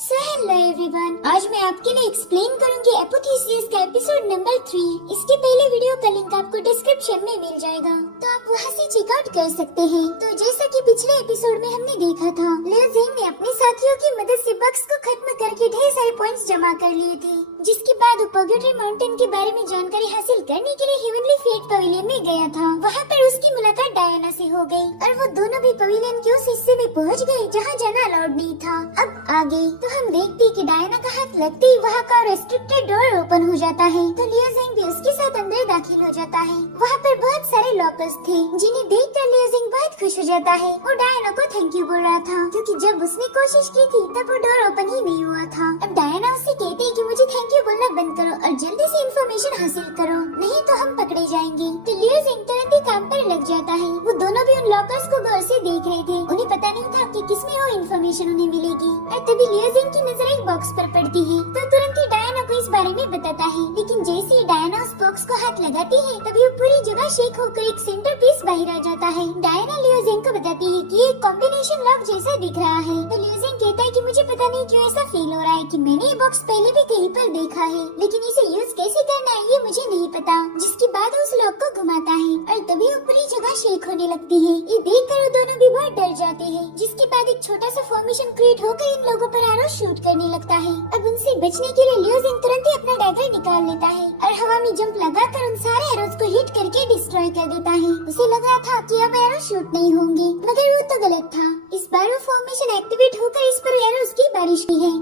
Hello everyone, आज मैं आपके लिए एक्सप्लेन करूंगी एपोथीसिस का एपिसोड नंबर 3। इसके पहले वीडियो का लिंक आपको डिस्क्रिप्शन में मिल जाएगा, तो आप वहां से चेकआउट कर सकते हैं। तो जैसा कि पिछले एपिसोड में हमने देखा था, लियो ज़ेंग ने अपने साथियों की मदद से बक्स को खत्म करके ढेर सारे पॉइंट्स जमा कर लिए थे, जिसके बाद वो पर्गेटरी माउंटेन के बारे में जानकारी हासिल करने के लिए हेवनली फेट पवेलियन में गया था। वहाँ पर उसकी मुलाकात डायना से हो गई और वो दोनों भी पवेलियन के उस हिस्से में पहुँच गए जहाँ जाना अलाउड नहीं था। अब आगे तो हम देखते कि डायना का हाथ लगते ही वहाँ का रेस्ट्रिक्टेड डोर ओपन हो जाता है, तो लियो ज़ेंग भी उसके साथ अंदर दाखिल हो जाता है। वहाँ पर बहुत सारे लॉकर्स थे, जिन्हें देखकर लियो ज़ेंग बहुत खुश हो जाता है। वो डायना को थैंक यू बोल रहा था, क्योंकि जब उसने कोशिश की थी तब वो डोर ओपन ही नहीं हुआ था। अब डायना उससे कहती है कि मुझे थैंक यू बोलना बंद करो और जल्दी से इन्फॉर्मेशन हासिल करो, नहीं तो हम पकड़े जाएंगे। तो लियो ज़ेंग तुरंत ही काम पर लग जाता है। वो दोनों भी उन लॉकर्स को गौर से देख रहे थे। उन्हें पता नहीं था कि किसमें वो इन्फॉर्मेशन उन्हें मिलेगी। और तभी लियो ज़ेंग की नजर एक बॉक्स पर पड़ती है, तो तुरंत ही डायना को इस बारे में बताता है। लेकिन जैसे ही डायना उस बॉक्स को हाथ लगाती है, तभी वो पूरी जगह शेक होकर एक सेंटर पीस बाहर आ जाता है। डायना लियो ज़ेंग को बताती है कि ये कॉम्बिनेशन लॉक जैसा दिख रहा है। तो लियो ज़ेंग कहता है कि मुझे पता नहीं क्यों ऐसा फील हो रहा है कि मैंने ये बॉक्स पहले भी कहीं पर देखा है, लेकिन इसे यूज कैसे करना है ये मुझे नहीं पता। जिसके बाद उस लॉक को घुमाता है और तभी वो पूरी जगह शेक होने लगती है। ये देखकर वो दोनों भी बहुत डर जाते हैं। जिसके बाद एक छोटा सा फॉर्मेशन क्रिएट होकर इन लोगों पर एरो शूट करने लगता है। अब उनसे बचने के लिए लियो ज़ेंग तुरंत ही अपना डैगर निकाल लेता है और हवा में जंप लगाकर उन सारे एरोज को हिट करके डिस्ट्रॉय कर देता है। उसे लग रहा था कि अब एरो शूट नहीं होंगे, मगर वो तो गलत था। इस बार वो फॉर्मेशन एक्टिवेट होकर इस पर एरोज की बारिश की है।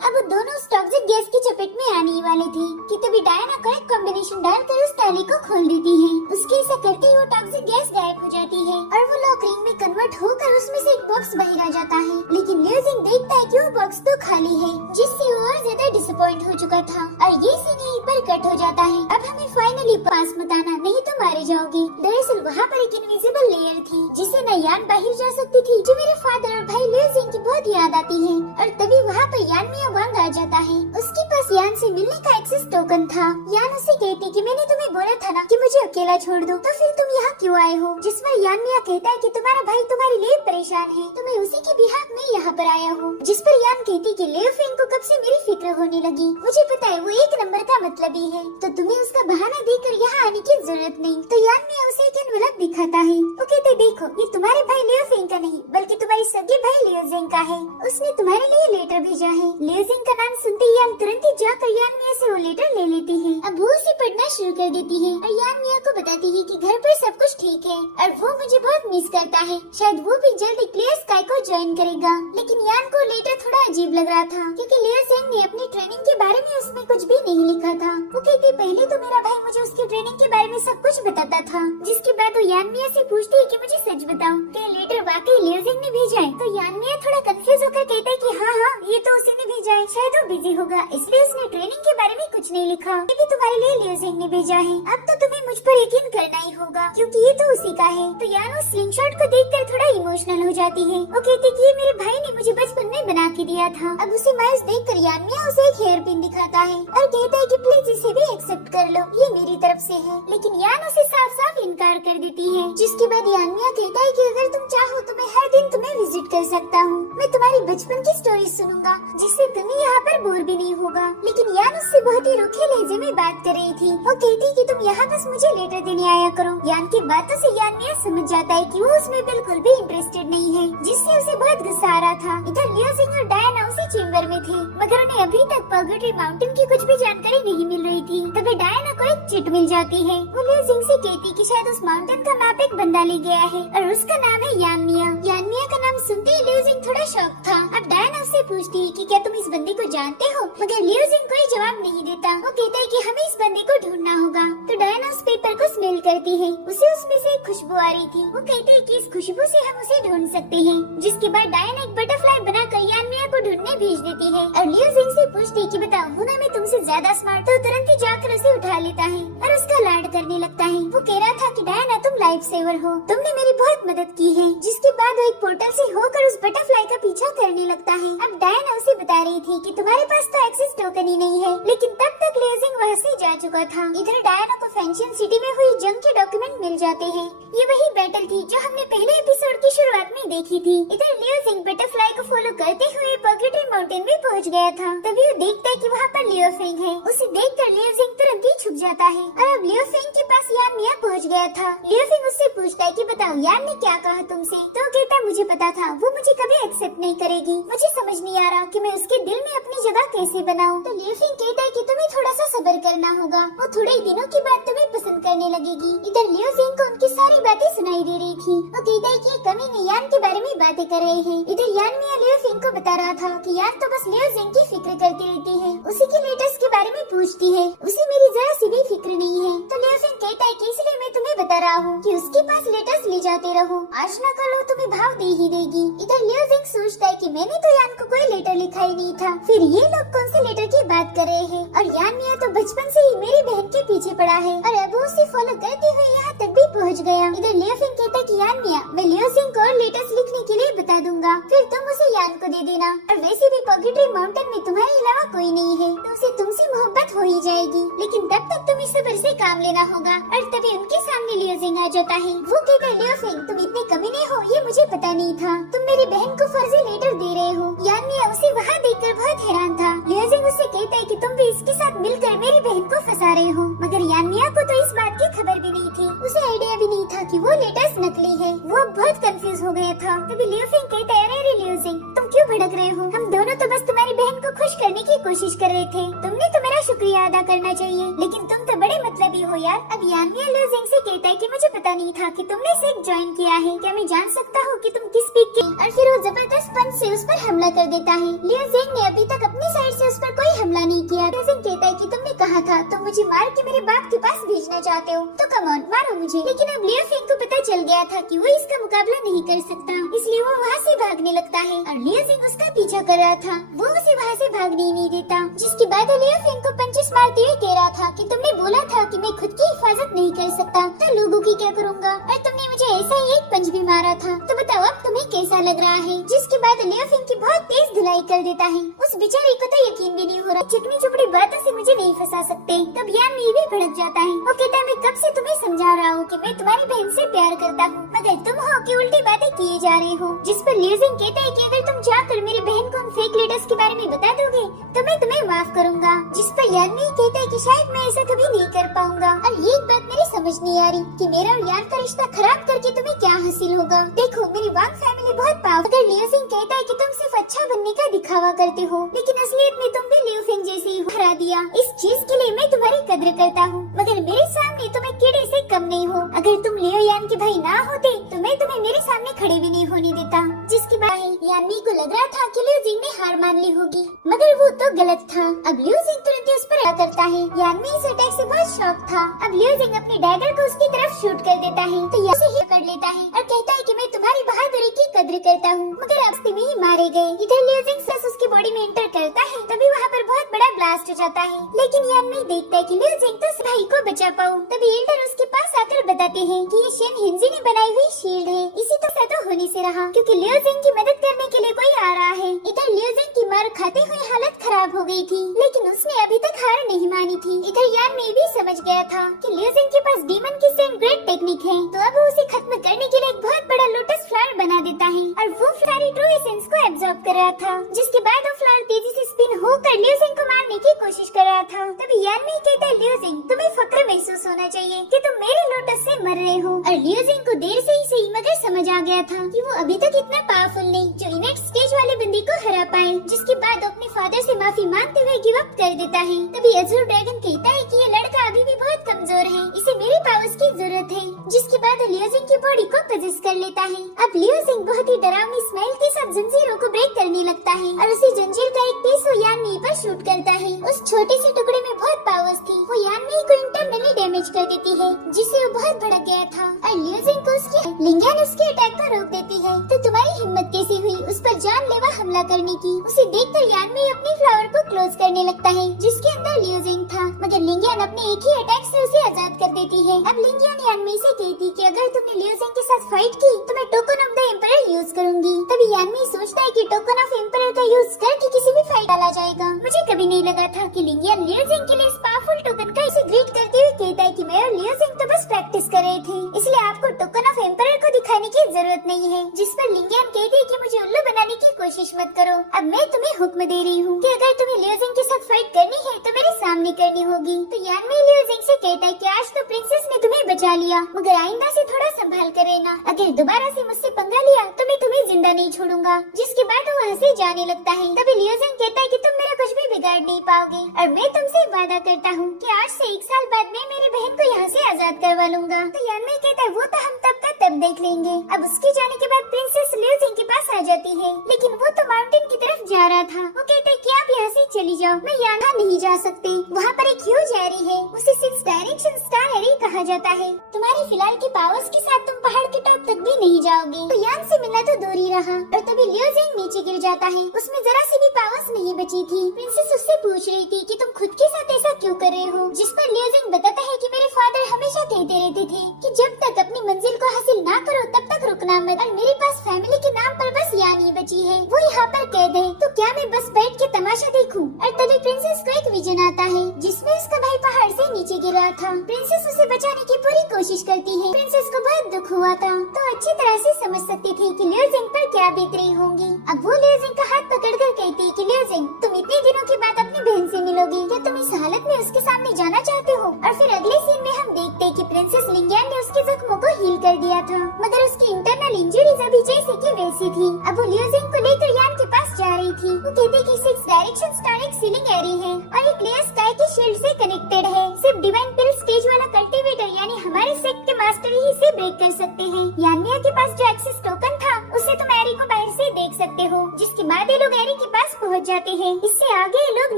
अब वो दोनों उस टॉक्सिक गैस की चपेट में आने ही वाले थे कि तभी डायना करेक्ट कॉम्बिनेशन डालकर उस ताले को खोल देती है। उसके ऐसा करते ही वो टॉक्सिक गैस गायब हो जाती है और वो लॉक रिंग में कन्वर्ट होकर उसमें से एक बॉक्स बाहर आ जाता है। लेकिन लियो ज़ेंग देखता है कि वो बॉक्स तो खाली है, जिससे वो और ज्यादा डिसअपॉइंट हो चुका था। और ये सीन यहीं पर कट हो जाता है। अब हमें फाइनली पास मत आना, नहीं तो मारे जाओगे। दरअसल वहाँ पर एक इनविजिबल लेयर थी, जिससे न यान बाहर जा सकती थी, जो मेरे फादर और भाई लियो ज़ेंग की बहुत याद आती है। और तभी वहाँ पर यान मियाँ वांग आ जाता है। उसके पास यान से मिलने का एक्सेस टोकन था। यान उसे कहती कि मैंने तुम्हें बोला था ना कि मुझे अकेला छोड़ दो, तो फिर तुम यहाँ क्यों आए हो? जिस पर यान मियाँ कहता है कि तुम्हारा भाई तुम्हारे लिए परेशान है, तो मैं उसी के बिहाफ में यहाँ पर आया हूँ। जिस पर यान कहती कि लियो फेंग को कब से मेरी फिक्र होने लगी, मुझे पता है वो एक नंबर का मतलब ही है, तो तुम्हें उसका बहाना देकर यहाँ आने की जरूरत नहीं। तो यान मियाँ उसे एक एनवलप दिखाता है। वो कहते देखो, ये तुम्हारे भाई लियो फेंग का नहीं, बल्कि तुम्हारी सगे भाई लियो ज़ेंग का है। उसने तुम्हारे लिए लेटर भेजा है। लियो ज़ेंग का नाम सुनते ही यान तुरंत ही जाकर यान मियाँ से वो लेटर ले लेती है। अब वो उसे पढ़ना शुरू कर देती है और यान मियाँ को बताती है कि घर पर सब कुछ ठीक है और वो मुझे बहुत मिस करता है। शायद वो भी जल्दी क्लियर स्काई को ज्वाइन करेगा। लेकिन यान को लेटर थोड़ा अजीब लग रहा था, क्योंकि लियो ज़ेंग ने अपनी ट्रेनिंग के बारे में उसमें कुछ भी नहीं लिखा था। वो कहती पहले तो मेरा भाई मुझे उसकी ट्रेनिंग के बारे में सब कुछ बताता था। जिसके बाद वो यान मियाँ से पूछती है कि मुझे सच बताओ, क्या लेटर वाकई लियो ज़ेंग ने भेजा है? तो यान मियाँ थोड़ा कंफ्यूज होकर कहता है कि हाँ ये तो उसी ने भेजा है, शायद वो बिजी होगा इसलिए उसने ट्रेनिंग के बारे में कुछ नहीं लिखा। ये भी तुम्हारे लिए लियो ज़ेंग ने भेजा है। अब तो तुम्हें मुझ पर यकीन करना ही होगा, क्योंकि ये तो उसी का है। तो यान उस स्लिंगशॉट को देखकर थोड़ा इमोशनल हो जाती है। वो कहती कि ये मेरे भाई ने मुझे बचपन में बना के दिया था। अब उसे मायूस देखकर यान मियाँ उसे एक हेयर पिन दिखाता है और कहता है कि प्लीज इसे भी एक्सेप्ट कर लो, ये मेरी तरफ से है। लेकिन यान उसे साफ साफ इनकार कर देती है। जिसके बाद यान मियाँ कहता है कि अगर तुम चाहो तो मैं हर दिन तुम्हें विजिट कर सकता हूँ। मैं तुम्हारी बचपन की स्टोरी सुनूंगा, जिससे तुम्हें यहाँ पर बोर भी नहीं होगा। लेकिन यान उससे बहुत ही रूखे लहजे में बात कर रही थी। वो कहती कि तुम यहाँ बस मुझे लेटर देने आया करो। यान की बातों से यान मियाँ समझ जाता है कि वो उसमें बिल्कुल भी इंटरेस्टेड नहीं है, जिससे उसे बहुत गुस्सा आ रहा था। इधर लियो ज़ेंग और डायना उसी चेम्बर में थे, मगर उन्हें अभी तक पर्गेटरी माउंटेन की कुछ भी जानकारी नहीं मिल रही थी। तभी डायना को एक चिट मिल जाती है। वो लियो ज़ेंग से कहती कि शायद उस माउंटेन का मैप एक बंदा ले गया है और उसका नाम है यान मियाँ। यान मियाँ का नाम सुनते ही लियो ज़ेंग थोड़ा शॉक था। अब डायना उससे पूछती है कि क्या तुम इस बंदे को जानते हो, मगर लियो ज़ेंग कोई जवाब नहीं देता। वो कहता है कि हमें इस बंदे को ढूंढना होगा। तो डायना उस पेपर को स्मेल करती है। उसे उसमें से एक खुशबू आ रही थी। वो कहते हैं कि इस खुशबू से हम उसे ढूंढ सकते हैं। जिसके बाद डायना एक बटरफ्लाई बनाकर यान मियाँ को ढूंढने भेज देती है और लियो ज़ेंग से पूछती है कि बताओ हुना मैं तुमसे ज्यादा स्मार्ट, तो तुरंत ही जाकर उसे उठा लेता है और उसका लाड करने लगता है। वो कह रहा था कि डायना तुम लाइफ सेवर हो, तुमने मेरी बहुत मदद की है। जिसके बाद वो एक पोर्टल से होकर उस बटरफ्लाई का पीछा करने लगता है। अब डायना उसे बता रही थी कि तुम्हारे पास तो एक्सेस टोकन ही नहीं रही है, लेकिन तब तक लियोजिंग वहाँ से जा चुका था। इधर डायना को फेंशियन सिटी में हुई जंग के डॉक्यूमेंट मिल जाते हैं। ये वही बैटल थी जो हमने पहले एपिसोड की शुरुआत में देखी थी। इधर लियोजिंग बटरफ्लाई को फॉलो करते हुए पर्गेटरी माउंटेन में पहुंच गया था। तभी वो देखता है कि वहाँ पर लियोफेंग है। उसे देखकर लियोजिंग तुरंत ही छुप जाता है और अब लियोफेंग के पास यान मिया पहुँच गया था। लियोफेंग उससे पूछता है कि बताओ यान ने क्या कहा तुमसे? तो कहता मुझे पता था वो मुझे कभी एक्सेप्ट नहीं करेगी। मुझे समझ नहीं आ रहा कि मैं उसके दिल में अपनी जगह कैसे बनाऊं। तो लियोफेंग कहता है कि तुम्हें थोड़ा सा सब्र करना होगा, वो थोड़े ही दिनों के बाद तुम्हें पसंद करने लगेगी। इधर लियोजिंग को उनकी सारी बातें सुनाई दे रही थी। वो कहता है कि कमीने यान के बारे में बातें कर रहे हैं। इधर यान मिया लियोफेंग को बता रहा था कि यान तो बस लियोजिंग की फिक्र करती रहती है, उसी के लेटर्स के बारे में पूछती है, उसे मेरी जरा सी भी फिक्र नहीं है। तो लियोफेंग कहता है कि इसलिए मैं तुम्हें बता रहा हूँ कि उसके पास लेटर्स ले जाते रहो, आज न कल वो तुम्हें भाव दे ही देगी। इधर लियोजिंग सोचता है कि मैंने तो यान को कोई लेटर लिखा ही नहीं था, फिर ये लोग कौन से लेटर की बात कर रहे हैं? और यान मिया तो बचपन से ही मेरी बहन के पीछे पड़ा है और अब वो उसे फॉलो करते हुए यहाँ तक भी पहुँच गया। इधर लियोफेंग कहता है कि यान मिया मैं लियोजिंग को लेटर्स लिखने के लिए बता दूंगा, फिर तुम उसे यान को दे देना। और वैसे भी पर्गेटरी माउंटेन में तुम्हारे अलावा कोई नहीं है, तो उसे तुमसे मोहब्बत हो ही जाएगी, लेकिन तब तक तुम्हें सब्र से काम लेना होगा। और तभी उनके सामने लियोजिंग आ जाता है। वो कहता है लियोफेंग तुम इतने कमीने हो ये मुझे पता नहीं था, तुम मेरी बहन को फर्जी लेटर दे रहे हो। यान मिया उसे वहाँ देखकर बहुत हैरान था। लियोजिंग उससे कहता है कि तुम भी इसके साथ मिलकर मेरी बहन को फंसा रहे हो, मगर यान मिया को तो इस बात की खबर भी नहीं थी, उसे आइडिया भी नहीं था कि वो लेटर्स नकली है। वो बहुत कंफ्यूज हो गया था। तभी लियोफेंग कहता है अरे लियोजिंग तुम क्यों भड़क रहे हो, हम दोनों तो बस तुम्हारी बहन को खुश करने की कोशिश कर रहे थे, तुमने तो मेरा शुक्रिया अदा करना चाहिए, लेकिन तुम तो बड़े मतलबी हो यार। अब यान मिया लियोजिंग से कहता है कि मुझे पता नहीं था कि तुमने सेक्ट ज्वाइन किया है, क्या मैं जान सकता हूँ कि तुम किस पीक के? और फिर वो जबरदस्त पंच से उस पर हमला कर देता है। लियोजिंग ने अभी तक अपनी साइड से उस पर कोई हमला नहीं किया। लियोजिंग कहता है कि तुमने कहा था तुम मुझे मार के मेरे बाप के पास भेजना चाहते हो, तो कम ऑन मारो मुझे। लेकिन अब लियोफेंग को पता चल गया था कि वो इसका मुकाबला नहीं कर सकता, इसलिए वो वहाँ से भागने लगता है और लियोजिंग उसका पीछा कर रहा था। वो उसे वहाँ से भागने ही नहीं देता, जिसके बाद लियोफेंग को पंचेस मारते हुए कह रहा था कि तुमने बोला था कि मैं खुद की हिफाजत नहीं कर सकता, तो लोगों की क्या करूँगा? और तुमने मुझे ऐसा ही एक पंच भी मारा था, तो बताओ अब तुम्हें कैसा लग रहा है? जिसके बाद लियोफेंग की बहुत तेज धुलाई कर देता है। उस बेचारे को तो यकीन भी नहीं हो रहा, चिकनी चुपड़ी बातों से मुझे नहीं फंसा सकते। तब यान में भी भड़क जाता है। वो कहता है मैं कब से तुम्हें समझा रहा हूँ कि मैं तुम्हारी बहन से प्यार करता हूँ, मगर तुम हो कि उल्टी बातें किए जा रहे हो। जिस पर लियोजिंग कहता है कि अगर तुम जाकर मेरी बहन को उन फेक लेटर्स के बारे में बता दोगे तो मैं तुम्हें माफ करूँगा। जिस पर यान में कहता है कि शायद मैं ऐसा कभी नहीं कर पाऊंगा। और ये बात मेरी समझ नहीं आ रही कि मेरा और यान का रिश्ता खराब करके तुम्हें क्या हासिल होगा? देखो मेरी वांग फैमिली बहुत पावरफुल। अगर लियोजिंग कहता है कि तुम सिर्फ अच्छा बनने का दिखावा करते हो, लेकिन असलियत में तुम भी लियोफेंग जैसे ही हरा दिया। इस चीज के लिए मैं तुम्हारी कद्र करता हूँ, मगर मेरे सामने तुम एक कीड़े से कम नहीं हो। अगर तुम लियो यान के भाई ना होते तो मैं तुम्हें मेरे सामने खड़े भी नहीं होने देता। जिसके बाद यानी को लग रहा था कि लियोजिंग ने हार मान ली होगी, मगर वो तो गलत था। अब लियोजिंग तुरंत ही उस पर हमला करता है। यान इस अटैक से बहुत शॉक था। अब लियोजिंग अपने डैगर को उसकी तरफ शूट कर देता है, तो यान उसे हिट कर लेता है और कहता है कि मैं तुम्हारी बहादुरी की कद्र करता हूँ, मगर अब में ही मारे गए। इधर लियोजिंग सस उसकी बॉडी में एंटर करता है, तभी वहाँ पर बहुत बड़ा ब्लास्ट हो जाता है। लेकिन यान नहीं देखता है कि लियोजिंग तो उस भाई को बचा पाओ। तभी एल्डर उसके पास आकर बताते हैं कि ये शेन हिंजी ने बनाई हुई शील्ड है। इसी तो सतो होने से रहा क्योंकि लियोजिंग की मदद करने के लिए कोई आ रहा है। इधर लियोजिंग की मार खाते हुए हालत खराब हो गई थी, लेकिन उसने अभी तक हार नहीं मानी थी। इधर यान में भी समझ गया था कि लियोजिंग के पास डीमन की सेम ग्रेट टेक्निक है, तो अब वो उसे खत्म करने के लिए एक बहुत बड़ा लोटस फ्लावर बना देता है और वो सारी ट्रू एसेंस को एब्जॉर्ब कर रहा था। जिसके बाद वो फ्लावर तेजी से स्पिन होकर लियोजिंग को मारने की कोशिश कर रहा था। तभी यान में कहता है लियोजिंग तुम्हें फक्र महसूस होना चाहिए कि तुम मेरे लोटस से मर रहे हो। और लियोजिंग को देर से ही सही मगर समझ आ गया था कि वो अभी तक इतना पावरफुल नहीं जो नेक्स्ट स्टेज वाले बंदे को हरा पाए। जिसके बाद अपने फादर से माफी मांगते हुए गिव अप कर देता है। तभी अज़ूर ड्रैगन कहता है कि ये लड़का अभी भी बहुत कमजोर है, इसे मेरे पावर्स की जरूरत है। जिसके बाद लियोजिंग की बॉडी को पजेस कर लेता है। अब लियोजिंग बहुत ही डरावनी स्माइल के साथ जंजीरों को ब्रेक करने लगता है और उसी जंजीर का एक पीस वो यानमी पर शूट करता है। उस छोटे से टुकड़े में बहुत पावर्स थी, वो यानमी को इंटरनली डैमेज कर देती है, जिससे वो बहुत भड़क गया था। और लियोजिंग को उसकी लिंगियन उसके अटैक को रोक देती है। तो तुम्हारी हिम्मत कैसे हुई उस पर जानलेवा हमला करने की? उसे देखकर यानमी अपने फ्लावर को क्लोज करने लगता है जिसके अंदर लियोजिंग था, मगर लिंगियन अपने एक ही अटैक से उसे आजाद कर देती है। अब लिंगियन यानमी से कहती कि अगर तुमने लियोजिंग के साथ फाइट की तो मैं token of the emperor use करूंगी। तभी यानमी सोचता है कि टोकन ऑफ एम्परर का यूज करके किसी भी फाइट डाला जाएगा। मुझे कभी नहीं लगा था कि लिंगियन लियो जिंग के लिए इस पावरफुल टोकन का इसे ग्रीट करते हुए कहता है कि मैं और लियो जिंग तो बस प्रैक्टिस कर रहे थे, इसलिए आपको टोकन ऑफ एम्परर को दिखाने की जरूरत नहीं है। जिस पर लिंगियन कहती है कि मुझे उल्लू बनाने की कोशिश मत करो, अब मैं तुम्हें हुक्म दे रही हूँ कि अगर तुम्हें लियो जिंग के साथ फाइट करनी है तो मेरे सामने करनी होगी। तो यान में लियो जिंग से कहता है कि आज तो प्रिंसेस ने तुम्हें बचा लिया, मगर आइंदा से थोड़ा संभाल कर रहना, अगर दोबारा से मुझसे पंगा लिया तो मैं तुम्हें जिंदा नहीं छोड़ूंगा। जिसके बाद वो वहाँ से जाने लगता है। तभी लियो जिंग कहता है कि तुम मेरा कुछ भी बिगाड़ नहीं पाओगे और मैं तुमसे वादा करता हूँ कि आज से 1 साल बाद मैं मेरी बहन को यहाँ से आजाद करवा लूंगा। तो यान में कहता है वो तो हम तब का तब देख लेंगे। अब उसके जाने के बाद प्रिंसेस लियो जिंग के पास आ जाती है, लेकिन वो तो माउंटेन की तरफ जा रहा था। वो कहता है कि आप यहाँ से चली जाओ, मैं यहाँ नहीं जा सकती। वहाँ पर एक ह्यूज एरी है, उसे 6 डायरेक्शन स्टार एरी कहा जाता है। तुम्हारे फिलहाल के पावर्स के साथ तुम पहाड़ के टॉप तक भी नहीं जाओगे। तो यान से मिलना तो दूर ही रहा और तभी लियो जिंग नीचे गिर जाता है। उसमें जरा सी भी पावर्स नहीं बची थी। प्रिंसेस उससे पूछ रही थी कि तुम खुद के साथ ऐसा क्यों कर रहे हो, जिस पर लियो जिंग बताता है कि मेरे फादर हमेशा कहते रहते थे कि जब तक अपनी मंजिल को हासिल ना करो तब तक रुकना मत, और मेरे पास फैमिली के नाम पर बस यान ही बची है, वो यहाँ पर कैद है, तो क्या मैं बस बैठ के तमाशा देखूं? और तभी प्रिंसेस को एक विजन आता है जिसमें उसका भाई पहाड़ से नीचे गिर रहा था। प्रिंसेस उसे बचाने की पूरी कोशिश करती है। प्रिंसेस को बहुत दुख हुआ था, तो अच्छी तरह से समझ सकती थी कि लियो जिंग पर क्या बीत रही होंगी। अब वो लियो जिंग का हाथ पकड़कर कहती है कि लियो जिंग, तुम इतने दिनों के बाद अपनी बहन से मिलोगी, क्या तुम इस हालत में उसके सामने जाना चाहते हो? और फिर अगले सीन में हम देखते हैं कि प्रिंसेस लिंगियन ने उसके जख्मों को हील कर दिया था, मगर उसकी इंटरनल इंजरीज अभी जैसे की वैसी थी। अब वो लियो जिंग को लेकर यान के पास जा रही थी। वो कहते कि 6 डायरेक्शन स्टार एक सीलिंग एरी है और एक लेयर स्काई की शील्ड से कनेक्टेड है। सिर्फ डिवाइन पिल स्टेज वाला कल्टीवेटर यानी हमारे सेक्ट के मास्टर ही इसे ब्रेक कर सकते हैं। यान्या के पास जो एक्सेस टोकन था उससे तुम एरी को बाहर से देख सकते हो, जिसके बाद ये लोग एरी के पास पहुंच जाते हैं। इससे आगे ये लोग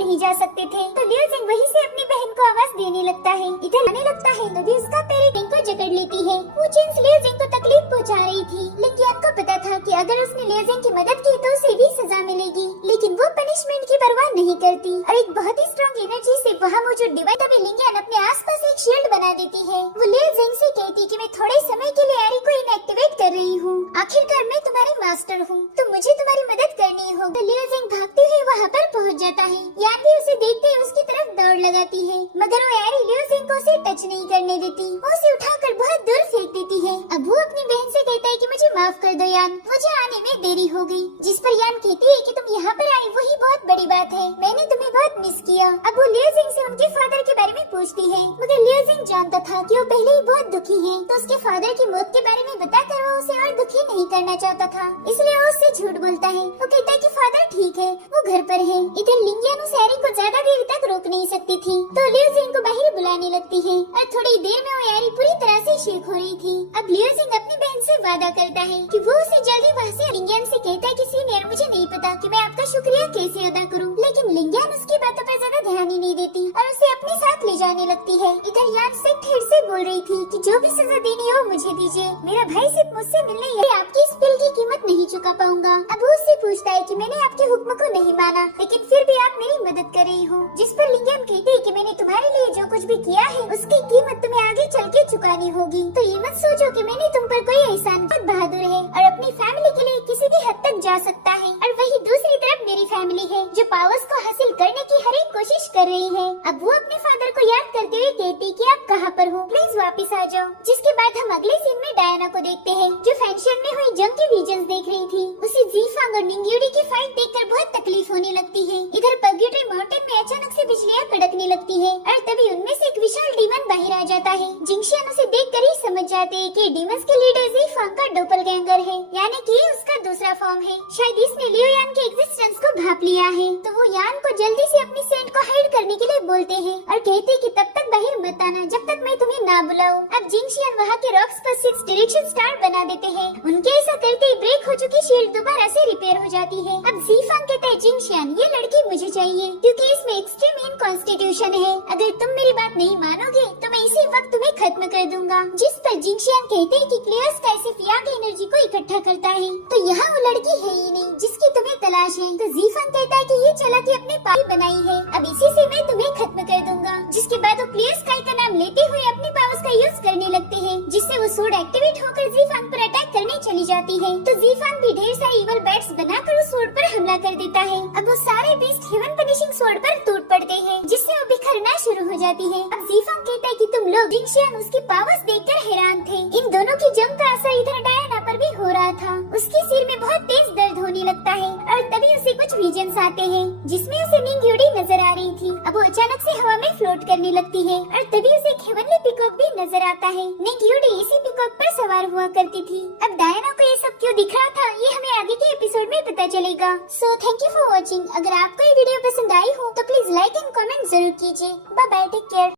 नहीं जा सकते थे। तो लियो जिंग वहीं से अपनी बहन को आवाज देने लगता है, इधर आने लगता है। तभी उसका पैर जिंग को जकड़ लेती है। वो चिंस लियो जिंग को तकलीफ पहुंचा रही थी, लेकिन आपको पता था कि अगर उसने लियो जिंग की मदद की तो उसे भी सजा मिलेगी, लेकिन वो पनिशमेंट की परवाह नहीं करती और एक बहुत ही स्ट्रॉन्ग एनर्जी से वहाँ मौजूद डिवाइन तभी लिंगियन अपने आसपास एक शील्ड बना देती है। वो लियो जिंग से कहती कि मैं थोड़े समय के लिए एरी को इनएक्टिवेट कर रही हूँ, आखिरकार मैं तुम्हारी मास्टर हूँ, तो मुझे तुम्हारी मदद करनी होगी। तो लियो जिंग भागते हुए वहाँ पर पहुँच जाता है। यान भी उसे देखते ही उसकी तरफ दौड़ लगाती है, मगर वो एरी लियो जिंग को उसे टच नहीं करने देती। वो उसे उठाकर बहुत दूर फेंक देती है। अब वो अपनी बहन से कहता है कि मुझे माफ कर दो यान, मुझे आने में देरी हो गई। जिस पर यान कहती है कि तुम यहाँ पर आई वही बहुत बड़ी बात है, मैंने तुम्हें बहुत मिस किया। अब वो लियो जिंग से उनके फादर के बारे में पूछती है, मगर लियो जिंग जानता था कि वो पहले ही बहुत दुखी है, तो उसके फादर की मौत के बारे में बताकर वो उसे और दुखी नहीं करना चाहता था, इसलिए वो उससे झूठ बोलता है। वो कहता है कि फादर ठीक है, वो घर पर है। इधर लिंगियन उस एरी को ज्यादा देर तक रोक नहीं सकती थी, तो लियो जिंग को बाहर बुलाने लगती है और थोड़ी देर में वो एरी पूरी तरह से शेक हो रही थी। अब लियो जिंग अपनी बहन से वादा करता है कि वो उसे जल्दी वहाँ से लिंगियन से कहता है कि सीनियर मुझे नहीं पता कि मैं आपका शुक्रिया कैसे अदा करूँ, लेकिन लिंगियन उसकी बातों पर ज्यादा ध्यान ही नहीं देती और उसे अपने साथ ले जाने लगती है। इधर यान सेक्ट हेड से बोल रही थी कि जो भी सजा देनी हो मुझे दीजिए, मेरा भाई सिर्फ मुझसे मिलने ही है, आपकी इस बिल की कीमत नहीं चुका पाऊंगा। अब वो उससे पूछता है कि मैंने आपके हुक्म को नहीं माना, लेकिन फिर भी आप मेरी मदद कर रही हो। जिस पर लिंगियन कहती है कि मैंने तुम्हारे लिए जो कुछ भी किया है उसकी कीमत तुम्हें आगे चल के चुकानी होगी, तो ये मत सोचो कि मैंने तुम पर कोई एहसान। बहुत बहादुर है और अपनी फैमिली के लिए किसी भी हद तक जा सकता है, और वही दूसरी तरफ मेरी फैमिली है जो पावर्स को हासिल करने की हर एक कोशिश कर रही है। अब वो अपने फादर को याद करते हुए कहती कि आप कहाँ पर हो, प्लीज वापस आ जाओ। जिसके बाद हम अगले सीन में डायना को देखते हैं जो फैंशन में हुई जंग की विजन्स देख रही थी। उसे ज़ीफांग और निंग्यूडी की फाइट देखकर बहुत तकलीफ होने लगती है। इधर पर्ग्यूटरी माउंटेन में अचानक से बिजलियाँ कड़कने लगती है और तभी उनमें से एक विशाल डीमन बाहर आ जाता है। जिंगशियन उसे देखकर ही समझ जाते हैं कि डीमंस के लीडर ज़ीफांग का डोपलगैंगर है, यानी कि उसका दूसरा फॉर्म है। शायद इसने लियो यान के एग्जिस्टेंस को भांप लिया है, तो वो यान को जल्दी से अपनी सेंट को हाइड करने के लिए बोलते हैं और कहते कि तब तक बाहर मत आना जब तक मैं तुम्हें ना बुलाऊं। अब जिंगशियन वहाँ के रॉक्स पर 6 डायरेक्शन स्टार बना देते हैं। उनके ऐसा करते ही ब्रेक हो चुकी शील्ड दोबारा से रिपेयर हो जाती है। अब ज़ीफांग कहता है जिंगशियन ये लड़की मुझे चाहिए क्योंकि इसमें एक्सट्रीम इनकॉन्स्टिट्यूशन है, अगर तुम मेरी बात नहीं मानोगे तो मैं इसी वक्त तुम्हें खत्म कर दूंगा। जिस पर जिंगशियन कहते हैं कि क्लियर्स कैसे फियांग एनर्जी को इकट्ठा करता है, तो यहाँ वो लड़की है ही नहीं जिसकी तुम्हें तलाश है। तो ज़ीफांग कहता है कि ये चालाकी अपने पाई बनाई है, अब इसी से मैं तुम्हें खत्म कर दूंगा। जिसके बाद वो क्लियर स्काई का नाम लेते देखते हुए अपनी पावर्स का यूज करने लगते हैं, जिससे वो सोर्ड एक्टिवेट होकर ज़ीफांग पर अटैक करने चली जाती है। तो ज़ीफांग भी ढेर सारे इवल बैट्स बनाकर उस सोर्ड पर हमला कर देता है। अब वो सारे बीस्ट ह्यूमन पनिशिंग सोर्ड पर टूट पड़ते हैं, जिससे वो बिखरना शुरू हो जाती है। अब ज़ीफांग कहता है कि तुम लोग जिंगशियान उसकी पावर्स देखकर हैरान थे। इन दोनों की जंग का असर इधर डायना पर भी हो रहा था। उसके सिर में बहुत तेज दर्द होने लगता है और तभी उसे कुछ विजन्स आते हैं, जिसमें उसे निंग्यूडी नजर आ रही थी। अब वो अचानक से हवा में फ्लोट करने लगती है और तभी उसे एक हेवनली पीकॉक भी नजर आता है। निंग्यूडी इसी पीकॉक पर सवार हुआ करती थी। अब डायना को ये सब क्यों दिख रहा था, ये हमें आगे के एपिसोड में पता चलेगा। So thank you for watching. अगर आपको ये वीडियो पसंद आई हो तो प्लीज लाइक एंड कमेंट जरूर कीजिए। Bye bye, take care.